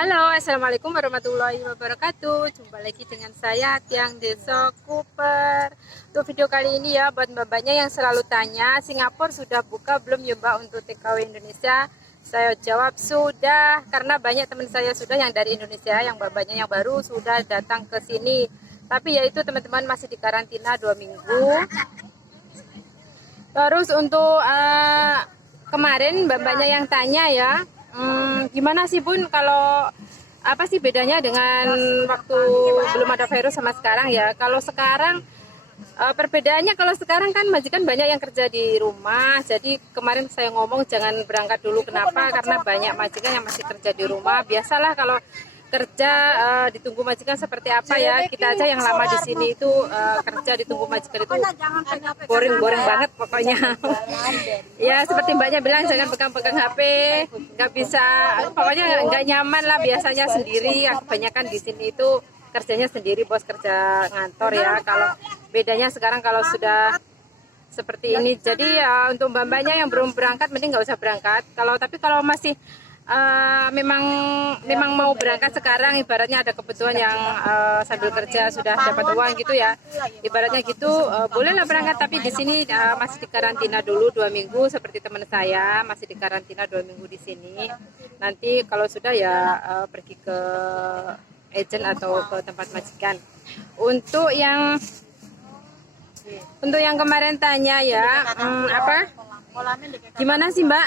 Halo, assalamualaikum warahmatullahi wabarakatuh. Jumpa lagi dengan saya Tiang Deso Cooper. Untuk video kali ini ya, buat mbak-mbaknya yang selalu tanya Singapura sudah buka belum ya mbak untuk TKW Indonesia. Saya jawab sudah, karena banyak teman saya sudah yang dari Indonesia, yang mbak-mbaknya yang baru sudah datang ke sini. Tapi yaitu teman-teman masih di karantina 2 minggu. Terus untuk kemarin mbak-mbaknya yang tanya ya, gimana sih Bun kalau apa sih bedanya dengan waktu belum ada virus sama sekarang ya? Kalau sekarang perbedaannya, kalau sekarang kan majikan banyak yang kerja di rumah. Jadi kemarin saya ngomong jangan berangkat dulu. Kenapa? Karena banyak majikan yang masih kerja di rumah. Biasalah kalau kerja ditunggu majikan seperti apa ya. Kita aja yang lama di sini itu kerja ditunggu majikan itu boring banget pokoknya. Ya seperti mbaknya bilang jangan pegang-pegang HP, nggak bisa, pokoknya nggak nyaman lah. Biasanya sendiri, kebanyakan di sini itu kerjanya sendiri, bos kerja ngantor ya. Kalau bedanya sekarang kalau sudah seperti ini, jadi untuk mbak-mbaknya yang belum berangkat mending nggak usah berangkat. Tapi kalau masih memang mau berangkat sekarang, ibaratnya ada kebutuhan yang sambil kerja sudah dapat uang gitu ya, ibaratnya gitu, bolehlah berangkat. Tapi di sini masih dikarantina dulu 2 minggu, seperti teman saya masih dikarantina 2 minggu di sini. Nanti kalau sudah ya pergi ke agent atau ke tempat majikan. Untuk yang kemarin tanya ya, gimana sih mbak,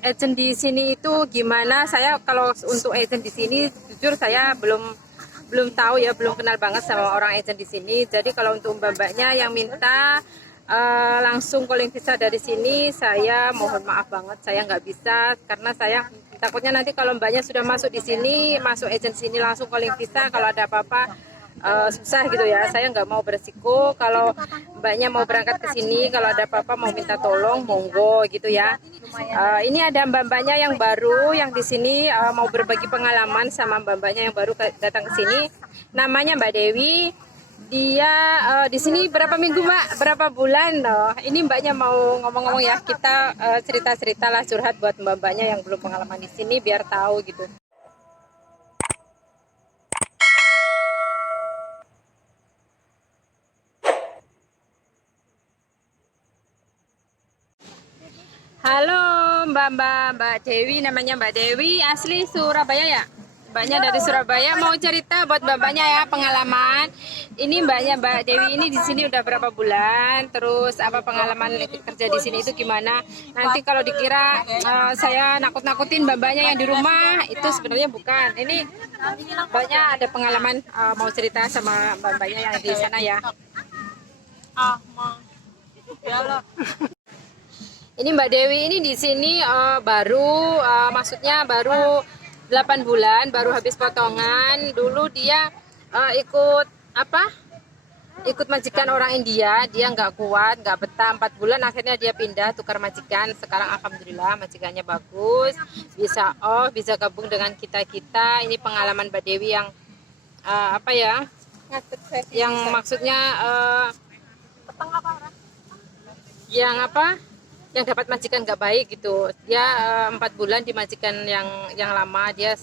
agent di sini itu gimana? Saya kalau untuk agent di sini jujur saya belum tahu ya, belum kenal banget sama orang agent di sini. Jadi kalau untuk mbak-mbaknya yang minta langsung calling visa dari sini, saya mohon maaf banget, saya nggak bisa, karena saya takutnya nanti kalau mbaknya sudah masuk di sini, masuk agent sini langsung calling visa, kalau ada apa-apa susah gitu ya. Saya nggak mau beresiko. Kalau mbaknya mau berangkat ke sini, kalau ada apa-apa mau minta tolong, monggo gitu ya. Ini ada mbak-mbaknya yang baru yang di sini mau berbagi pengalaman sama mbak-mbaknya yang baru datang ke sini. Namanya Mbak Dewi. Dia di sini berapa minggu mbak? Berapa bulan loh? Ini mbaknya mau ngomong-ngomong ya. Kita cerita-cerita lah, curhat buat mbak-mbaknya yang belum pengalaman di sini biar tahu gitu. Halo Mbak Dewi, namanya Mbak Dewi, asli Surabaya ya? Mbaknya dari Surabaya, mau cerita buat mbaknya ya pengalaman. Ini mbaknya Mbak Dewi ini di sini udah berapa bulan, terus apa pengalaman kerja di sini itu gimana? Nanti kalau dikira saya nakut-nakutin mbaknya yang di rumah, itu sebenarnya bukan. Ini mbaknya ada pengalaman mau cerita sama mbaknya yang di sana ya. Ini Mbak Dewi ini di sini baru, maksudnya baru 8 bulan, baru habis potongan. Dulu dia ikut ikut majikan orang India, dia nggak kuat, nggak betah 4 bulan, akhirnya dia pindah tukar majikan. Sekarang alhamdulillah majikannya bagus, bisa bisa gabung dengan kita. Ini pengalaman Mbak Dewi yang yang maksudnya yang dapat majikan nggak baik gitu. Dia 4 bulan di majikan yang lama. Dia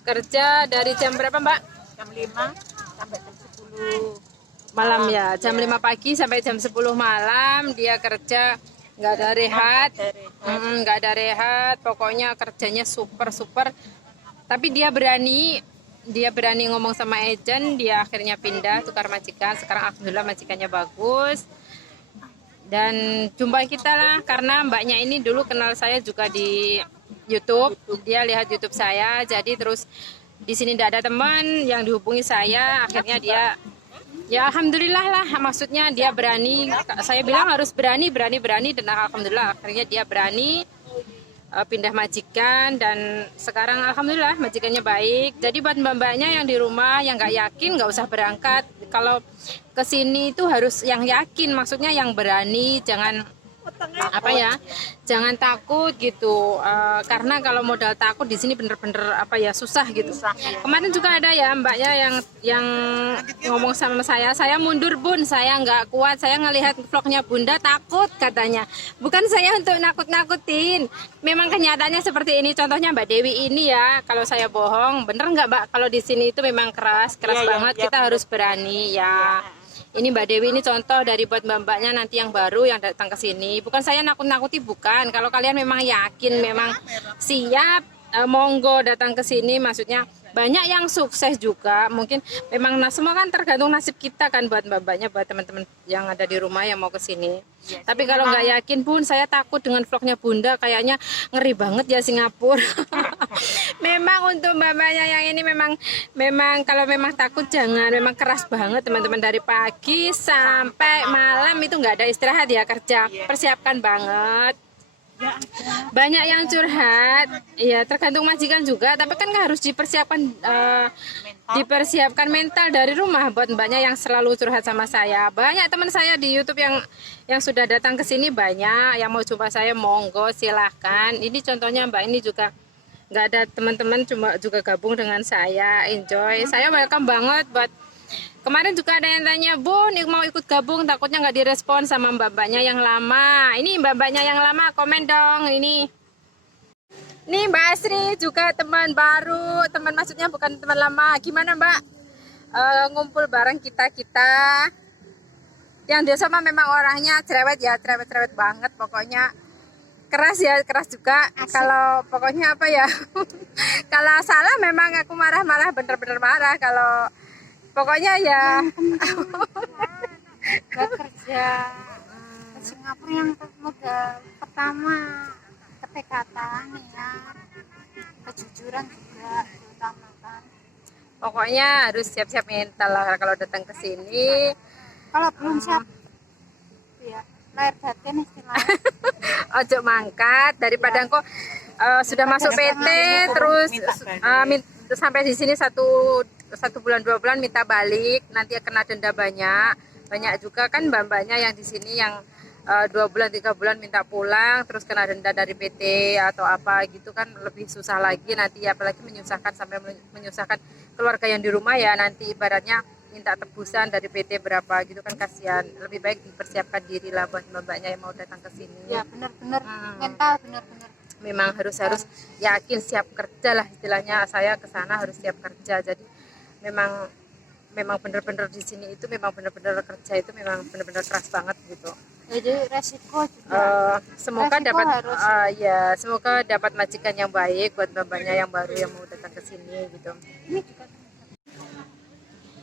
kerja dari jam berapa mbak? Jam 5 sampai jam 10 malam ya, jam 5 pagi sampai jam 10 malam dia kerja, nggak ada rehat. Nggak ada rehat, pokoknya kerjanya super. Tapi dia berani ngomong sama agent, dia akhirnya pindah tukar majikan. Sekarang alhamdulillah majikannya bagus. Dan jumpa kita lah, karena mbaknya ini dulu kenal saya juga di YouTube. Dia lihat YouTube saya, jadi terus di sini tidak ada teman yang dihubungi saya. Akhirnya dia, ya alhamdulillah lah, maksudnya dia berani. Saya bilang harus berani, dan alhamdulillah akhirnya dia berani pindah majikan. Dan sekarang alhamdulillah majikannya baik. Jadi buat mbak-mbaknya yang di rumah yang nggak yakin, nggak usah berangkat. Kalau ke sini itu harus yang yakin, maksudnya yang berani, jangan apa ya, jangan takut gitu. Karena kalau modal takut di sini bener-bener apa ya, susah gitu. Kemarin juga ada ya mbaknya yang ngomong sama saya mundur bun, saya nggak kuat, saya ngelihat vlognya bunda takut katanya. Bukan saya untuk nakut-nakutin, memang kenyataannya seperti ini. Contohnya Mbak Dewi ini ya, kalau saya bohong bener nggak Mbak, kalau di sini itu memang keras banget, kita harus berani ya. Ini Mbak Dewi ini contoh dari buat mbak-mbaknya nanti yang baru yang datang ke sini. Bukan saya nakut-nakuti, bukan. Kalau kalian memang yakin, memang siap, monggo datang ke sini. Maksudnya banyak yang sukses juga. Mungkin memang semua kan tergantung nasib kita kan, buat mbak-mbaknya, buat teman-teman yang ada di rumah yang mau ke sini. Tapi kalau nggak yakin pun, saya takut dengan vlognya bunda, kayaknya ngeri banget ya Singapura. Memang untuk mbak-mbaknya yang ini memang kalau memang takut jangan, memang keras banget teman-teman, dari pagi sampai malam itu nggak ada istirahat ya, kerja, persiapkan banget. Banyak yang curhat, ya tergantung majikan juga, tapi kan harus dipersiapkan mental dari rumah buat mbaknya yang selalu curhat sama saya. Banyak teman saya di YouTube yang sudah datang ke sini, banyak yang mau coba saya, monggo silahkan. Ini contohnya mbak ini juga nggak ada teman-teman, cuma juga gabung dengan saya, enjoy. Saya welcome banget. Buat kemarin juga ada yang tanya, bun mau ikut gabung, takutnya nggak direspon sama mbak-mbaknya yang lama. Ini mbak-mbaknya yang lama komen dong. Ini Mbak Asri juga teman baru, teman maksudnya bukan teman lama. Gimana Mbak, ngumpul bareng kita yang dia sama memang orangnya cerewet ya, cerewet banget pokoknya. Keras ya, keras juga. Kalau pokoknya apa ya, kalau salah memang aku marah-marah, bener-bener marah. Kalau pokoknya ya Bekerja ke Singapura yang modal pertama ketekatan ya, kejujuran juga diutamakan. pokoknya harus siap-siap mental lah kalau datang ke sini. Kalau belum siap ya lahir batin istilahnya. Ojo mangkat daripada engkau sudah masuk PT terus sampai di sini satu bulan 2 bulan minta balik, nanti kena denda banyak juga kan mbak-mbaknya yang di sini yang 2 bulan 3 bulan minta pulang terus kena denda dari PT atau apa gitu kan, lebih susah lagi nanti, apalagi menyusahkan sampai menyusahkan keluarga yang di rumah ya, nanti ibaratnya minta tebusan dari PT berapa gitu kan, kasihan. Lebih baik dipersiapkan diri lah buat mbak-mbaknya yang mau datang ke sini. Ya benar-benar mental, benar-benar Memang harus yakin siap kerja lah istilahnya. Saya ke sana harus siap kerja. Jadi memang benar-benar di sini itu memang benar-benar kerja itu memang benar-benar keras banget gitu. jadi resiko juga. Semoga Resiko dapat harus. semoga dapat majikan yang baik buat mbak-mbaknya yang baru yang mau datang ke sini gitu. Ini juga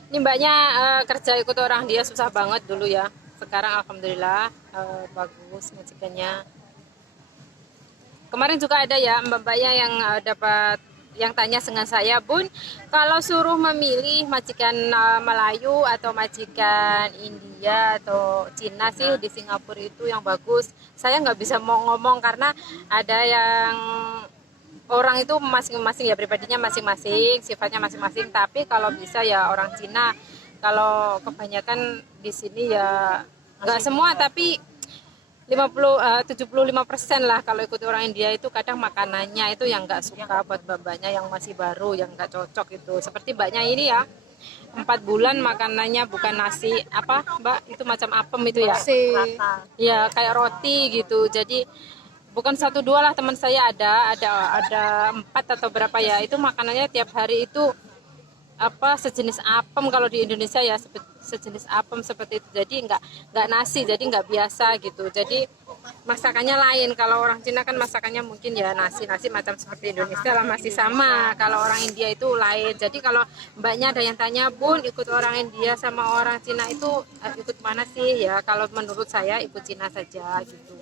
Ini mbaknya kerja ikut orang dia susah banget dulu ya. Sekarang alhamdulillah bagus majikannya. Kemarin juga ada ya mbak-mbaknya yang dapat yang tanya dengan saya, bun kalau suruh memilih majikan Melayu atau majikan India atau Cina sih di Singapura itu yang bagus. Saya nggak bisa mau ngomong karena ada yang orang itu masing-masing ya, pribadinya masing-masing, sifatnya masing-masing. Tapi kalau bisa ya orang Cina. Kalau kebanyakan di sini ya nggak semua, tapi 75% lah. Kalau ikut orang India itu kadang makanannya itu yang nggak suka buat mbaknya yang masih baru, yang nggak cocok itu. Seperti mbaknya ini ya, 4 bulan makanannya bukan nasi apa mbak, itu macam apem itu ya, ya kayak roti gitu. Jadi bukan 1 2 lah, teman saya ada 4 atau berapa ya, itu makanannya tiap hari itu apa sejenis apem, kalau di Indonesia ya sejenis apem seperti itu. Jadi nggak nasi, jadi nggak biasa gitu. Jadi masakannya lain. Kalau orang Cina kan masakannya mungkin ya nasi macam seperti Indonesia lah, masih sama. Kalau orang India itu lain. Jadi kalau mbaknya ada yang tanya, bun ikut orang India sama orang Cina itu ikut mana sih ya, kalau menurut saya ikut Cina saja gitu.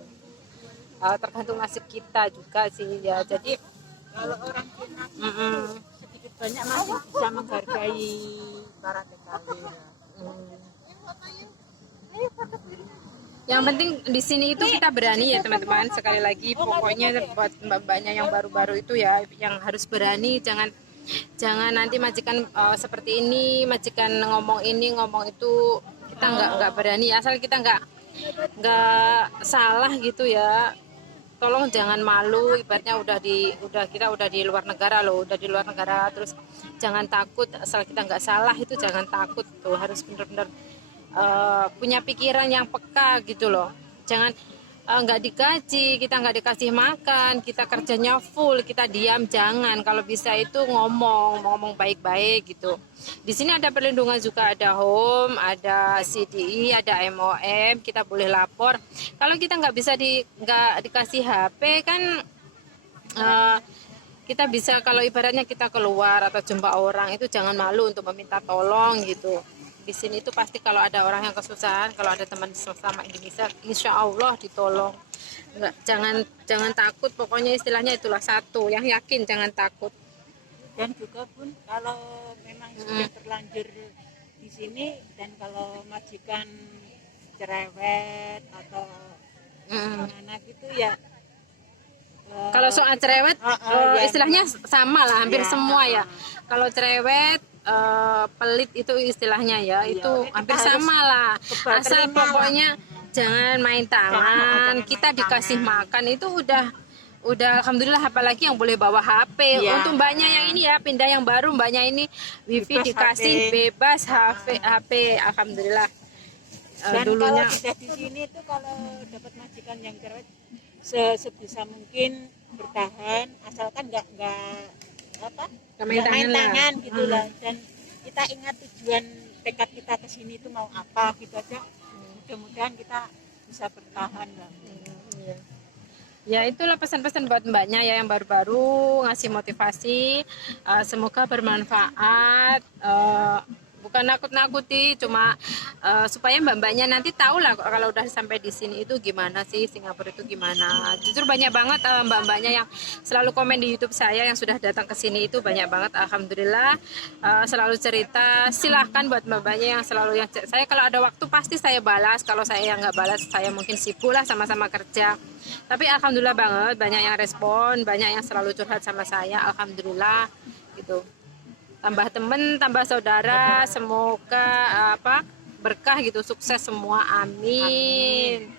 Tergantung nasib kita juga sih ya. Jadi kalau orang Cina sedikit banyak masih bisa menghargai para TKW. yang penting di sini itu kita berani ya teman-teman. Sekali lagi pokoknya buat mbak-mbaknya yang baru-baru itu ya, yang harus berani. Jangan nanti majikan seperti ini, majikan ngomong ini ngomong itu, kita nggak berani. Asal kita nggak salah gitu ya. Tolong jangan malu, ibaratnya kita udah di luar negara loh, udah di luar negara, terus jangan takut asal kita nggak salah, itu jangan takut tuh, harus benar-benar punya pikiran yang peka gitu loh. Jangan nggak digaji, kita nggak dikasih makan, kita kerjanya full, kita diam, jangan. Kalau bisa itu ngomong baik-baik gitu. Di sini ada perlindungan juga, ada home, ada CDI, ada MOM, kita boleh lapor. Kalau kita nggak dikasih HP kan, eh, kita bisa, kalau ibaratnya kita keluar atau jumpa orang itu jangan malu untuk meminta tolong gitu. Di sini itu pasti kalau ada orang yang kesusahan, kalau ada teman sesama Indonesia, insya Allah ditolong. Enggak, jangan takut, pokoknya istilahnya itulah satu, yang yakin jangan takut. Dan juga pun kalau memang sudah terlanjur di sini, dan kalau majikan cerewet atau gimana gitu ya, Kalau soal cerewet, ya, istilahnya sama lah, hampir ya, semua ya. Kalau cerewet, pelit itu istilahnya ya, Iya, itu kita hampir harus sama lah. kebal Asal terima pokoknya jangan main tangan, jangan kita main dikasih tangan. makan itu udah alhamdulillah, apalagi yang boleh bawa HP. Iya. Untuk mbaknya yang ini ya, pindah yang baru, mbaknya ini wifi Bebas dikasih HP. bebas HP, alhamdulillah. Dan Dulunya kalau sudah di sini tuh, kalau dapat majikan yang cerewet, sebisa mungkin bertahan, asalkan nggak apa Nggak main nggak main tangan lah. tangan gitu lah. Dan kita ingat tujuan tekad kita ke sini itu mau apa gitu aja. Mudah-mudahan kita bisa bertahan lah. Iya. Ya itulah pesan-pesan buat mbaknya ya yang baru-baru, ngasih motivasi. Semoga bermanfaat. Bukan nakut-nakuti, cuma supaya mbak-mbaknya nanti tahu lah kalau udah sampai di sini itu gimana sih, Singapura itu gimana. Jujur banyak banget mbak-mbaknya yang selalu komen di YouTube saya yang sudah datang ke sini itu banyak banget, alhamdulillah. Selalu cerita. Silahkan buat mbak-mbaknya yang selalu saya kalau ada waktu pasti saya balas. Kalau saya yang nggak balas, saya mungkin sibuk lah, sama-sama kerja. Tapi alhamdulillah banget banyak yang respon, banyak yang selalu curhat sama saya, alhamdulillah gitu. Tambah temen, tambah saudara, semoga berkah gitu, sukses semua, amin.